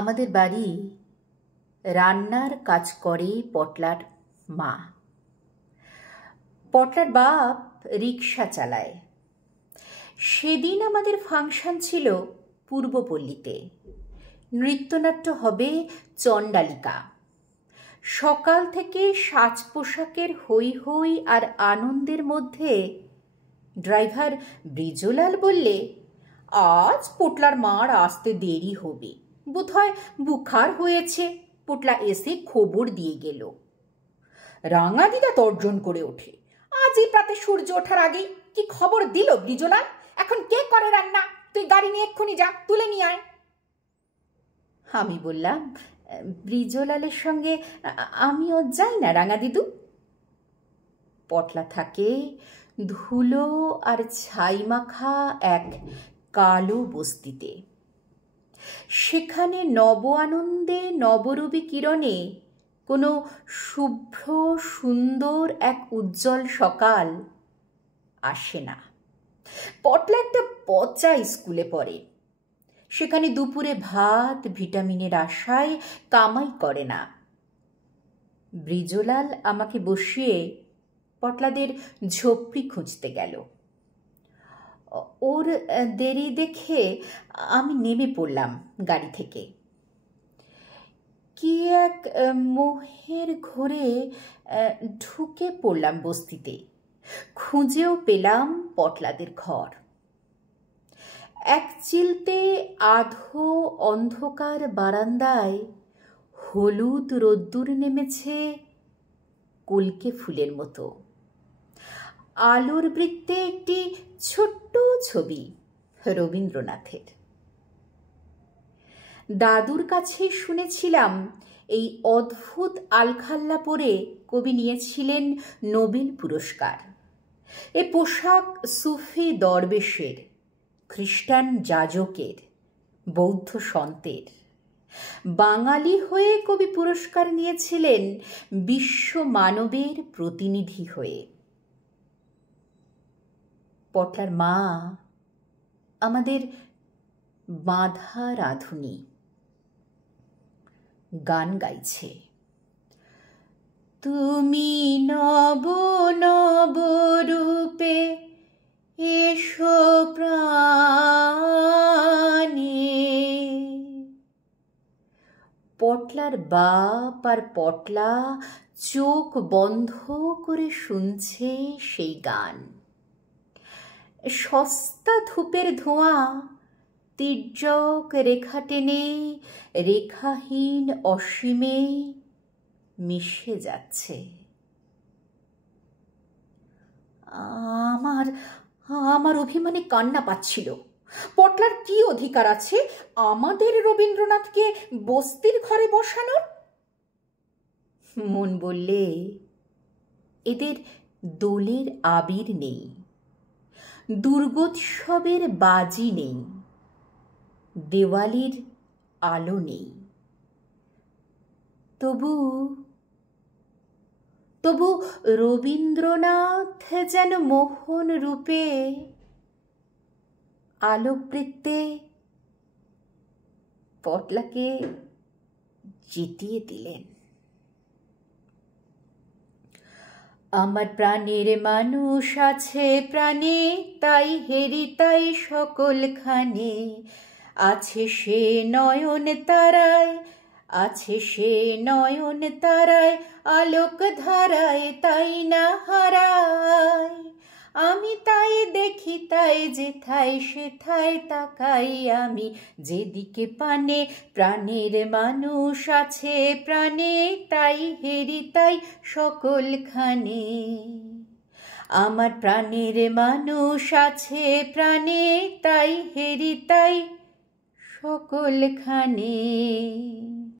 আমাদের বাড়ি রান্নার কাজ করে পটলার মা। পটলার বাপ রিক্সা চালায়। সেদিন আমাদের ফাংশন ছিল পূর্বপল্লীতে। নৃত্যনাট্য হবে চণ্ডালিকা। সকাল থেকে সাজ পোশাকের হৈ হৈ আর আনন্দের মধ্যে ড্রাইভার ব্রিজলাল বললে, আজ পোটলার মার আসতে দেরি হবে, বোধহয় বুখার হয়েছে। পোটলা এসে খবর দিয়ে গেল। রাঙা দিদা তর্জন করে ওঠে, আজই প্রাতে সূর্য ওঠার আগেই কি খবর দিল ব্রিজলাল? এখন কে করে রান্না? তুই গাড়ি নিয়ে এক্ষুনি যা, তুলে নিয়ে আয়। আমি বললাম, ব্রিজলালের সঙ্গে আমিও যাই না রাঙা দিদু। পটলা থাকে ধুলো আর ছাই মাখা এক কালো বস্তিতে। সেখানে নব আনন্দে নবরবি কিরণে কোনো শুভ্র সুন্দর এক উজ্জ্বল সকাল আসে না। পটলা একটা পচা স্কুলে পড়ে। সেখানে দুপুরে ভাত ভিটামিনের আশায় কামাই করে না। ব্রিজলাল আমাকে বসিয়ে পটলাদের ঝোপড়ি খুঁজতে গেল। ওর দেরি দেখে আমি নেমে পড়লাম গাড়ি থেকে। কি এক মোহের ঘোরে ঢুকে পড়লাম বস্তিতে। খুঁজেও পেলাম পটলাদের ঘর। এক চিলতে আধো অন্ধকার বারান্দায় হলুদ রোদ্দুর নেমেছে কলকে ফুলের মতো। আলোর বৃত্তে একটি ছোট্ট ছবি রবীন্দ্রনাথের। দাদুর কাছে শুনেছিলাম এই অদ্ভুত আলখাল্লা পরে কবি নিয়েছিলেন নোবেল পুরস্কার। এ পোশাক সুফি দরবেশের, খ্রিস্টান যাজকের, বৌদ্ধ সন্তের। বাঙালি হয়ে কবি পুরস্কার নিয়েছিলেন বিশ্ব মানবের প্রতিনিধি হয়ে। পটলার মা আমাদের বাঁধা রাঁধুনি। গান গাইছে, তুমি নব নব রূপে এসো প্রাণে। পটলার বাপ আর পটলা চোখ বন্ধ করে শুনছে সেই গান। সস্তা ধূপের ধোঁয়া তির্যক রেখা টেনে রেখাহীন অসীমে মিশে যাচ্ছে। আমার অভিমানে কান্না পাচ্ছিল। পটলার কি অধিকার আছে আমাদের রবীন্দ্রনাথকে বস্তির ঘরে বসানোর? মন বললে, এদের দোলের আবির নেই, দুর্গোৎসবের বাজি নেই, দেওয়ালির আলো নেই। তবু রবীন্দ্রনাথ যেন মোহন রূপে আলোকবৃত্তে পটলাকে জিতিয়ে দিলেন। আমার প্রাণের মানুষ আছে প্রাণে, তাই হেরি তাই সকলখানে। আছে সে নয়ন তারায়, আছে সে নয়ন তারায়, আলোক ধারায় তাই না হারায়। আমি তাই দেখি তাই যেথায় সেথায় তাকাই আমি, যেদিকে পানে প্রাণের মানুষ আছে প্রাণে, তাই হেরি তাই সকলখানে। আমার প্রাণের মানুষ আছে প্রাণে, তাই হেরি তাই সকলখানে।